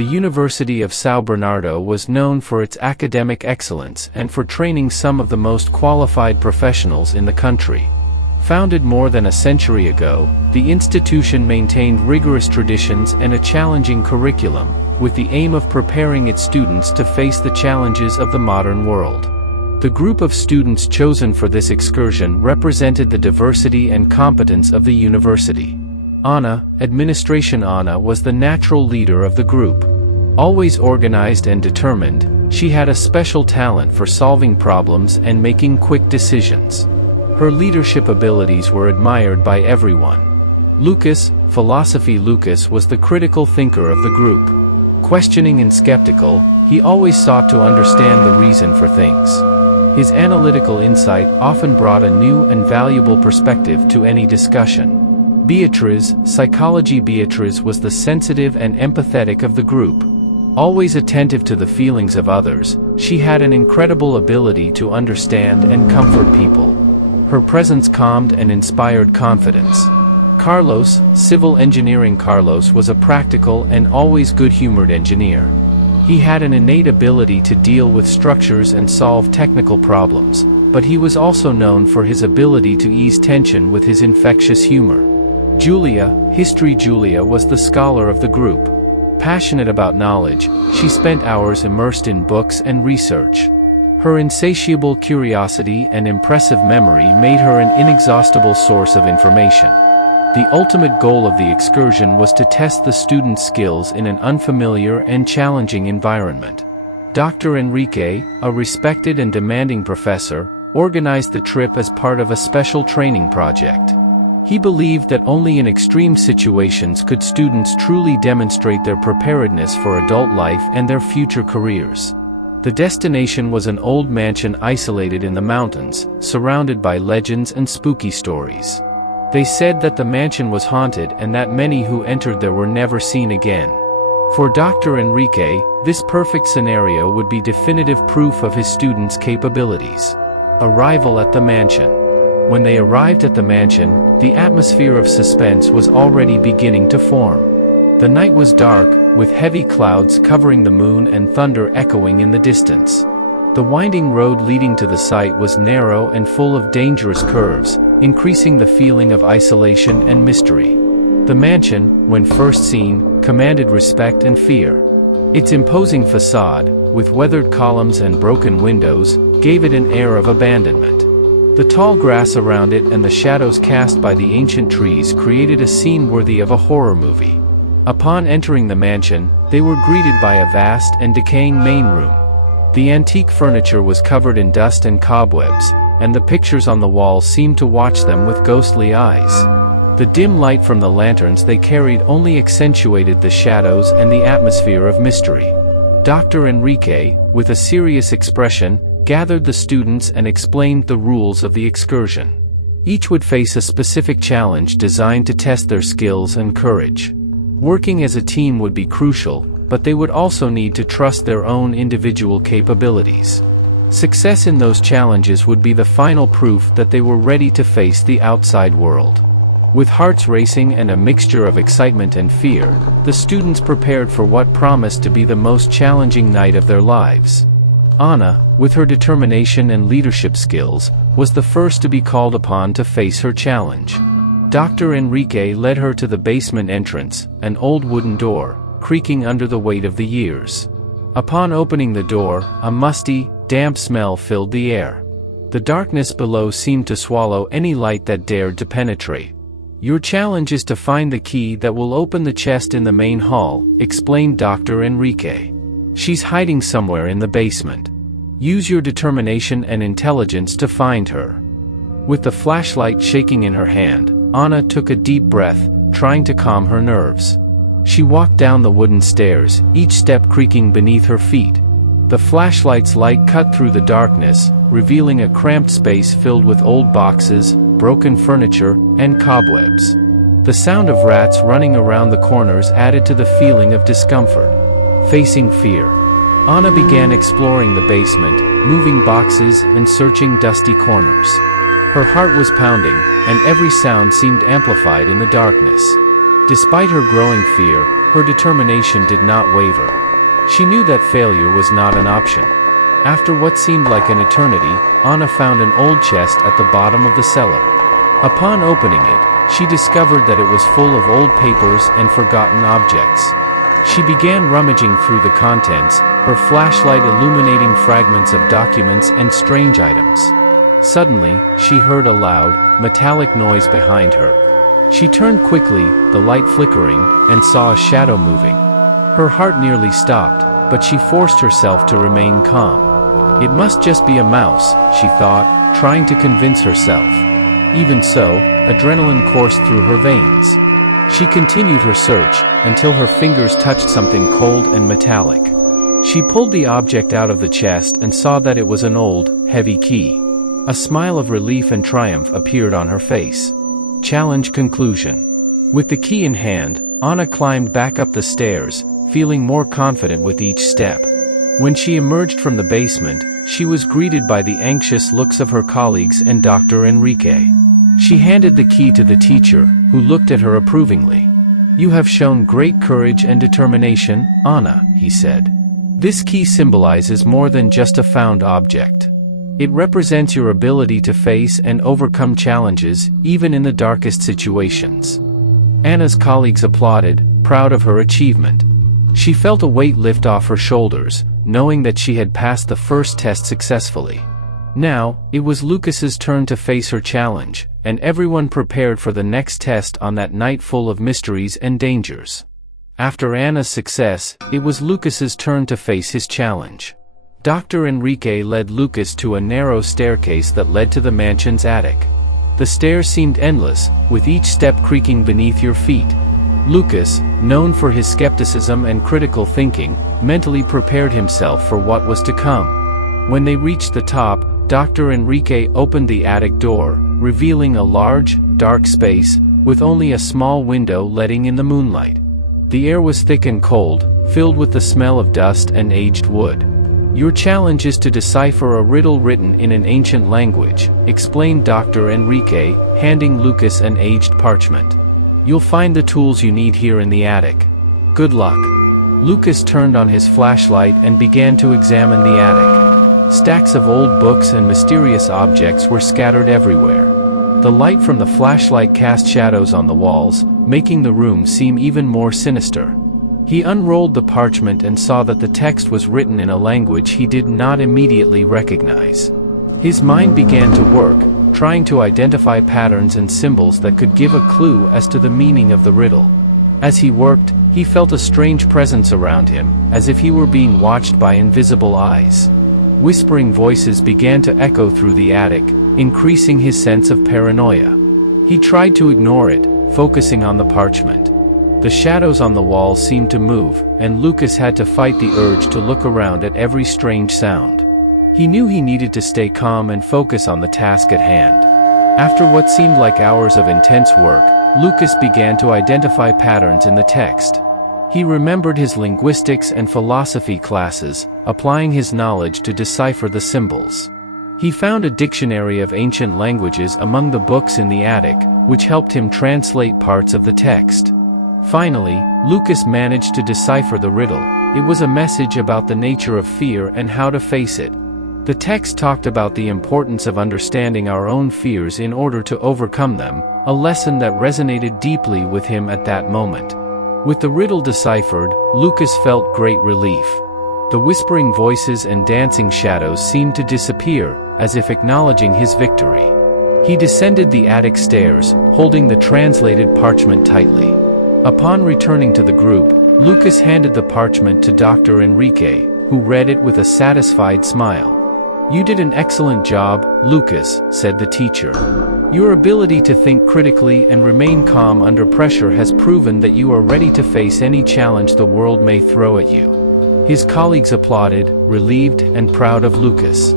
The University of São Bernardo was known for its academic excellence and for training some of the most qualified professionals in the country. Founded more than a century ago, the institution maintained rigorous traditions and a challenging curriculum, with the aim of preparing its students to face the challenges of the modern world. The group of students chosen for this excursion represented the diversity and competence of the university. Anna, Administration Anna, was the natural leader of the group. Always organized and determined, she had a special talent for solving problems and making quick decisions. Her leadership abilities were admired by everyone. Lucas, Philosophy Lucas was the critical thinker of the group. Questioning and skeptical, he always sought to understand the reason for things. His analytical insight often brought a new and valuable perspective to any discussion. Beatriz, Psychology Beatriz was the sensitive and empathetic of the group. Always attentive to the feelings of others, she had an incredible ability to understand and comfort people. Her presence calmed and inspired confidence. Carlos, Civil Engineering Carlos was a practical and always good-humored engineer. He had an innate ability to deal with structures and solve technical problems, but he was also known for his ability to ease tension with his infectious humor. Julia, History Julia was the scholar of the group. Passionate about knowledge, she spent hours immersed in books and research. Her insatiable curiosity and impressive memory made her an inexhaustible source of information. The ultimate goal of the excursion was to test the students' skills in an unfamiliar and challenging environment. Dr. Enrique, a respected and demanding professor, organized the trip as part of a special training project. He believed that only in extreme situations could students truly demonstrate their preparedness for adult life and their future careers. The destination was an old mansion isolated in the mountains, surrounded by legends and spooky stories. They said that the mansion was haunted and that many who entered there were never seen again. For Dr. Enrique, this perfect scenario would be definitive proof of his students' capabilities. Arrival at the mansion. When they arrived at the mansion, the atmosphere of suspense was already beginning to form. The night was dark, with heavy clouds covering the moon and thunder echoing in the distance. The winding road leading to the site was narrow and full of dangerous curves, increasing the feeling of isolation and mystery. The mansion, when first seen, commanded respect and fear. Its imposing facade, with weathered columns and broken windows, gave it an air of abandonment. The tall grass around it and the shadows cast by the ancient trees created a scene worthy of a horror movie. Upon entering the mansion, they were greeted by a vast and decaying main room. The antique furniture was covered in dust and cobwebs, and the pictures on the walls seemed to watch them with ghostly eyes. The dim light from the lanterns they carried only accentuated the shadows and the atmosphere of mystery. Dr. Enrique, with a serious expression, gathered the students and explained the rules of the excursion. Each would face a specific challenge designed to test their skills and courage. Working as a team would be crucial, but they would also need to trust their own individual capabilities. Success in those challenges would be the final proof that they were ready to face the outside world. With hearts racing and a mixture of excitement and fear, the students prepared for what promised to be the most challenging night of their lives. Anna, with her determination and leadership skills, was the first to be called upon to face her challenge. Dr. Enrique led her to the basement entrance, an old wooden door, creaking under the weight of the years. Upon opening the door, a musty, damp smell filled the air. The darkness below seemed to swallow any light that dared to penetrate. "Your challenge is to find the key that will open the chest in the main hall," explained Dr. Enrique. "She's hiding somewhere in the basement. Use your determination and intelligence to find her." With the flashlight shaking in her hand, Anna took a deep breath, trying to calm her nerves. She walked down the wooden stairs, each step creaking beneath her feet. The flashlight's light cut through the darkness, revealing a cramped space filled with old boxes, broken furniture, and cobwebs. The sound of rats running around the corners added to the feeling of discomfort. Facing fear, Anna began exploring the basement, moving boxes and searching dusty corners. Her heart was pounding, and every sound seemed amplified in the darkness. Despite her growing fear, her determination did not waver. She knew that failure was not an option. After what seemed like an eternity, Anna found an old chest at the bottom of the cellar. Upon opening it, she discovered that it was full of old papers and forgotten objects. She began rummaging through the contents, her flashlight illuminating fragments of documents and strange items. Suddenly, she heard a loud, metallic noise behind her. She turned quickly, the light flickering, and saw a shadow moving. Her heart nearly stopped, but she forced herself to remain calm. It must just be a mouse, she thought, trying to convince herself. Even so, adrenaline coursed through her veins. She continued her search, until her fingers touched something cold and metallic. She pulled the object out of the chest and saw that it was an old, heavy key. A smile of relief and triumph appeared on her face. Challenge conclusion. With the key in hand, Anna climbed back up the stairs, feeling more confident with each step. When she emerged from the basement, she was greeted by the anxious looks of her colleagues and Dr. Enrique. She handed the key to the teacher, who looked at her approvingly. "You have shown great courage and determination, Anna," he said. "This key symbolizes more than just a found object. It represents your ability to face and overcome challenges, even in the darkest situations." Anna's colleagues applauded, proud of her achievement. She felt a weight lift off her shoulders, knowing that she had passed the first test successfully. Now, it was Lucas's turn to face her challenge, and everyone prepared for the next test on that night full of mysteries and dangers. After Anna's success, it was Lucas's turn to face his challenge. Dr. Enrique led Lucas to a narrow staircase that led to the mansion's attic. The stairs seemed endless, with each step creaking beneath your feet. Lucas, known for his skepticism and critical thinking, mentally prepared himself for what was to come. When they reached the top, Dr. Enrique opened the attic door, revealing a large, dark space, with only a small window letting in the moonlight. The air was thick and cold, filled with the smell of dust and aged wood. "Your challenge is to decipher a riddle written in an ancient language," explained Dr. Enrique, handing Lucas an aged parchment. "You'll find the tools you need here in the attic. Good luck." Lucas turned on his flashlight and began to examine the attic. Stacks of old books and mysterious objects were scattered everywhere. The light from the flashlight cast shadows on the walls, making the room seem even more sinister. He unrolled the parchment and saw that the text was written in a language he did not immediately recognize. His mind began to work, trying to identify patterns and symbols that could give a clue as to the meaning of the riddle. As he worked, he felt a strange presence around him, as if he were being watched by invisible eyes. Whispering voices began to echo through the attic, increasing his sense of paranoia. He tried to ignore it, focusing on the parchment. The shadows on the walls seemed to move, and Lucas had to fight the urge to look around at every strange sound. He knew he needed to stay calm and focus on the task at hand. After what seemed like hours of intense work, Lucas began to identify patterns in the text. He remembered his linguistics and philosophy classes, applying his knowledge to decipher the symbols. He found a dictionary of ancient languages among the books in the attic, which helped him translate parts of the text. Finally, Lucas managed to decipher the riddle. It was a message about the nature of fear and how to face it. The text talked about the importance of understanding our own fears in order to overcome them, a lesson that resonated deeply with him at that moment. With the riddle deciphered, Lucas felt great relief. The whispering voices and dancing shadows seemed to disappear, as if acknowledging his victory. He descended the attic stairs, holding the translated parchment tightly. Upon returning to the group, Lucas handed the parchment to Dr. Enrique, who read it with a satisfied smile. "You did an excellent job, Lucas," said the teacher. "Your ability to think critically and remain calm under pressure has proven that you are ready to face any challenge the world may throw at you." His colleagues applauded, relieved and proud of Lucas.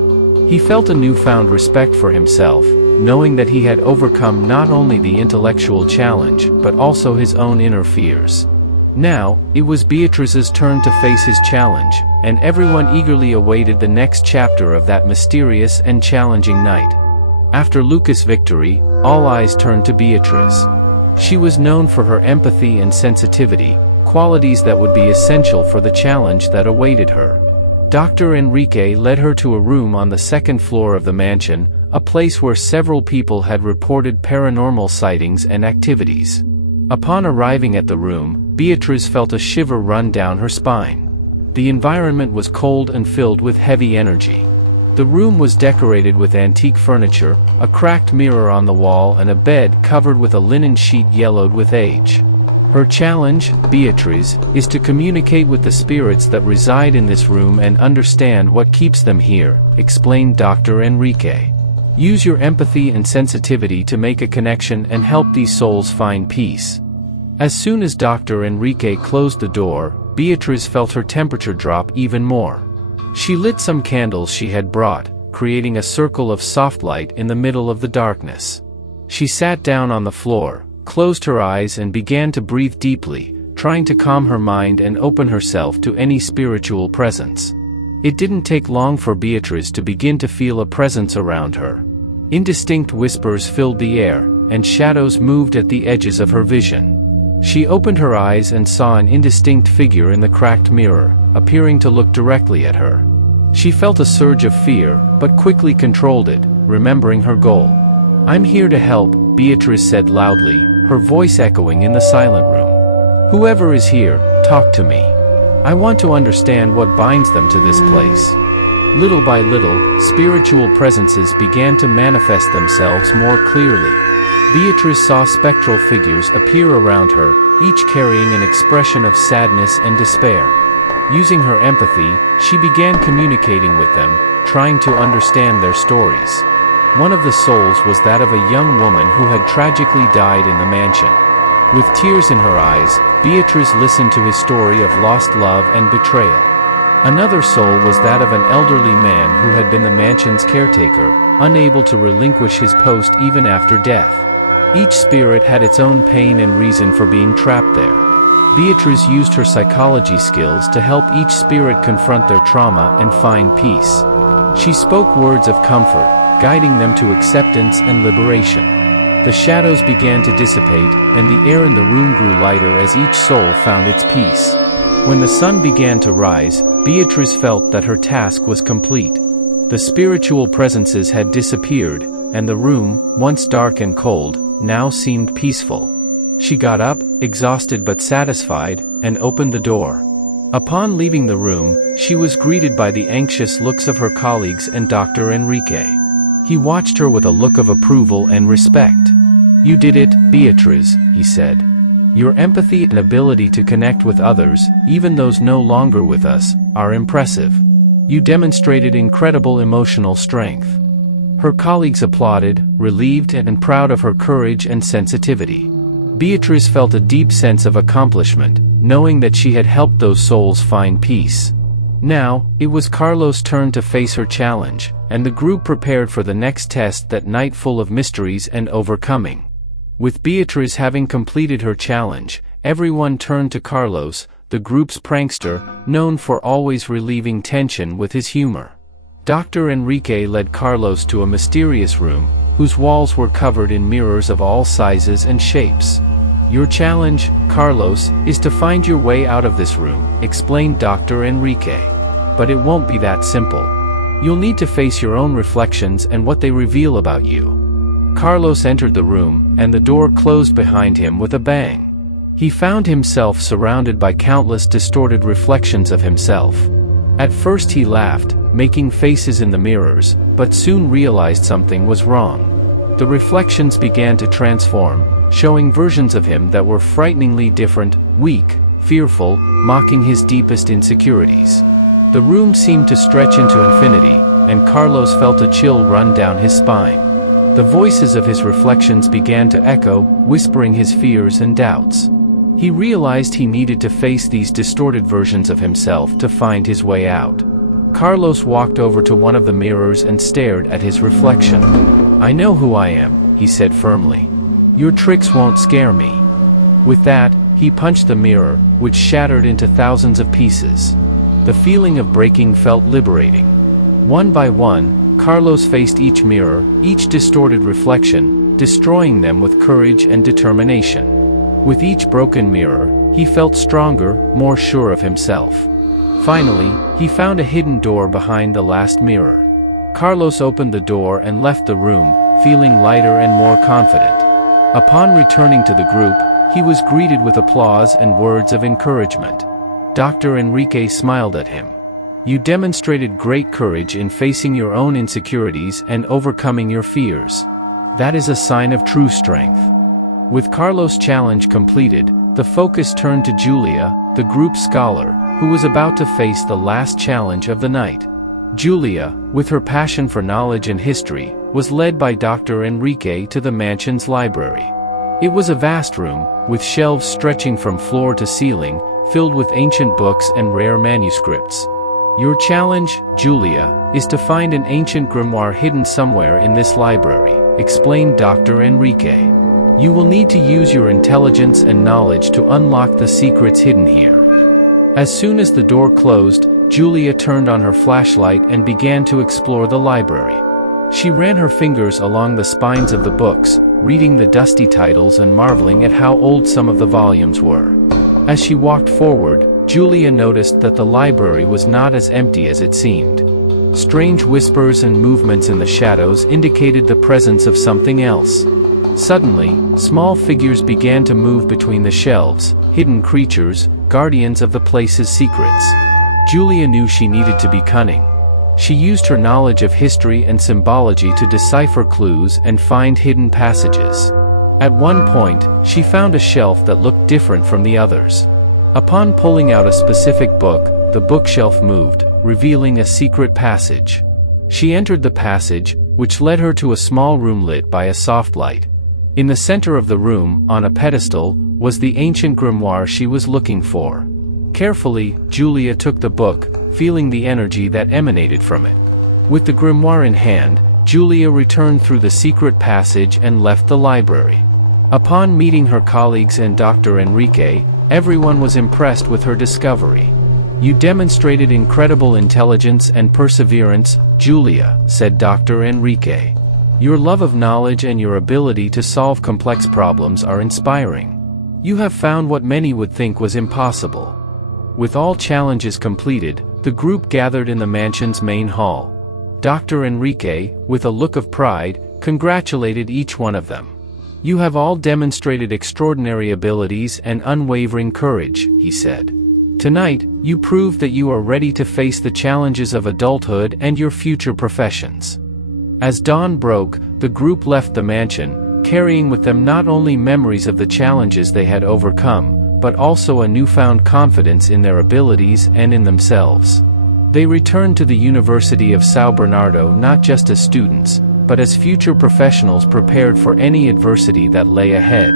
He felt a newfound respect for himself, knowing that he had overcome not only the intellectual challenge, but also his own inner fears. Now, it was Beatrice's turn to face his challenge, and everyone eagerly awaited the next chapter of that mysterious and challenging night. After Lucas' victory, all eyes turned to Beatrice. She was known for her empathy and sensitivity, qualities that would be essential for the challenge that awaited her. Dr. Enrique led her to a room on the second floor of the mansion, a place where several people had reported paranormal sightings and activities. Upon arriving at the room, Beatriz felt a shiver run down her spine. The environment was cold and filled with heavy energy. The room was decorated with antique furniture, a cracked mirror on the wall and a bed covered with a linen sheet yellowed with age. Her challenge, Beatriz, is to communicate with the spirits that reside in this room and understand what keeps them here, explained Dr. Enrique. Use your empathy and sensitivity to make a connection and help these souls find peace. As soon as Dr. Enrique closed the door, Beatriz felt her temperature drop even more. She lit some candles she had brought, creating a circle of soft light in the middle of the darkness. She sat down on the floor, closed her eyes and began to breathe deeply, trying to calm her mind and open herself to any spiritual presence. It didn't take long for Beatriz to begin to feel a presence around her. Indistinct whispers filled the air, and shadows moved at the edges of her vision. She opened her eyes and saw an indistinct figure in the cracked mirror, appearing to look directly at her. She felt a surge of fear, but quickly controlled it, remembering her goal. "I'm here to help," Beatriz said loudly, her voice echoing in the silent room. "Whoever is here, talk to me. I want to understand what binds them to this place." Little by little, spiritual presences began to manifest themselves more clearly. Beatriz saw spectral figures appear around her, each carrying an expression of sadness and despair. Using her empathy, she began communicating with them, trying to understand their stories. One of the souls was that of a young woman who had tragically died in the mansion. With tears in her eyes, Beatriz listened to his story of lost love and betrayal. Another soul was that of an elderly man who had been the mansion's caretaker, unable to relinquish his post even after death. Each spirit had its own pain and reason for being trapped there. Beatriz used her psychology skills to help each spirit confront their trauma and find peace. She spoke words of comfort, guiding them to acceptance and liberation. The shadows began to dissipate, and the air in the room grew lighter as each soul found its peace. When the sun began to rise, Beatriz felt that her task was complete. The spiritual presences had disappeared, and the room, once dark and cold, now seemed peaceful. She got up, exhausted but satisfied, and opened the door. Upon leaving the room, she was greeted by the anxious looks of her colleagues and Dr. Enrique. He watched her with a look of approval and respect. "You did it, Beatriz," he said. "Your empathy and ability to connect with others, even those no longer with us, are impressive. You demonstrated incredible emotional strength." Her colleagues applauded, relieved and proud of her courage and sensitivity. Beatriz felt a deep sense of accomplishment, knowing that she had helped those souls find peace. Now, it was Carlos' turn to face her challenge, and the group prepared for the next test, that night full of mysteries and overcoming. With Beatriz having completed her challenge, everyone turned to Carlos, the group's prankster, known for always relieving tension with his humor. Dr. Enrique led Carlos to a mysterious room, whose walls were covered in mirrors of all sizes and shapes. "Your challenge, Carlos, is to find your way out of this room," explained Dr. Enrique. "But it won't be that simple. You'll need to face your own reflections and what they reveal about you." Carlos entered the room, and the door closed behind him with a bang. He found himself surrounded by countless distorted reflections of himself. At first he laughed, making faces in the mirrors, but soon realized something was wrong. The reflections began to transform, showing versions of him that were frighteningly different, weak, fearful, mocking his deepest insecurities. The room seemed to stretch into infinity, and Carlos felt a chill run down his spine. The voices of his reflections began to echo, whispering his fears and doubts. He realized he needed to face these distorted versions of himself to find his way out. Carlos walked over to one of the mirrors and stared at his reflection. "I know who I am," he said firmly. "Your tricks won't scare me." With that, he punched the mirror, which shattered into thousands of pieces. The feeling of breaking felt liberating. One by one, Carlos faced each mirror, each distorted reflection, destroying them with courage and determination. With each broken mirror, He felt stronger, more sure of himself. Finally, he found a hidden door behind the last mirror. Carlos opened the door and left the room, feeling lighter and more confident. Upon returning to the group, he was greeted with applause and words of encouragement. Dr. Enrique smiled at him. You demonstrated great courage in facing your own insecurities and overcoming your fears. That is a sign of true strength. With Carlos' challenge completed, the focus turned to Julia, the group scholar, who was about to face the last challenge of the night. Julia, with her passion for knowledge and history, was led by Dr. Enrique to the mansion's library. It was a vast room, with shelves stretching from floor to ceiling, filled with ancient books and rare manuscripts. Your challenge, Julia, is to find an ancient grimoire hidden somewhere in this library, explained Dr. Enrique. You will need to use your intelligence and knowledge to unlock the secrets hidden here. As soon as the door closed, Julia turned on her flashlight and began to explore the library. She ran her fingers along the spines of the books, reading the dusty titles and marveling at how old some of the volumes were. As she walked forward, Julia noticed that the library was not as empty as it seemed. Strange whispers and movements in the shadows indicated the presence of something else. Suddenly, small figures began to move between the shelves, hidden creatures, guardians of the place's secrets. Julia knew she needed to be cunning. She used her knowledge of history and symbology to decipher clues and find hidden passages. At one point, she found a shelf that looked different from the others. Upon pulling out a specific book, the bookshelf moved, revealing a secret passage. She entered the passage, which led her to a small room lit by a soft light. In the center of the room, on a pedestal, was the ancient grimoire she was looking for. Carefully, Julia took the book, feeling the energy that emanated from it. With the grimoire in hand, Julia returned through the secret passage and left the library. Upon meeting her colleagues and Dr. Enrique, everyone was impressed with her discovery. You demonstrated incredible intelligence and perseverance, Julia, said Dr. Enrique. Your love of knowledge and your ability to solve complex problems are inspiring. You have found what many would think was impossible. With all challenges completed, the group gathered in the mansion's main hall. Dr. Enrique, with a look of pride, congratulated each one of them. You have all demonstrated extraordinary abilities and unwavering courage, he said. Tonight, you proved that you are ready to face the challenges of adulthood and your future professions. As dawn broke, the group left the mansion, carrying with them not only memories of the challenges they had overcome, but also a newfound confidence in their abilities and in themselves. They returned to the University of São Bernardo not just as students, but as future professionals prepared for any adversity that lay ahead.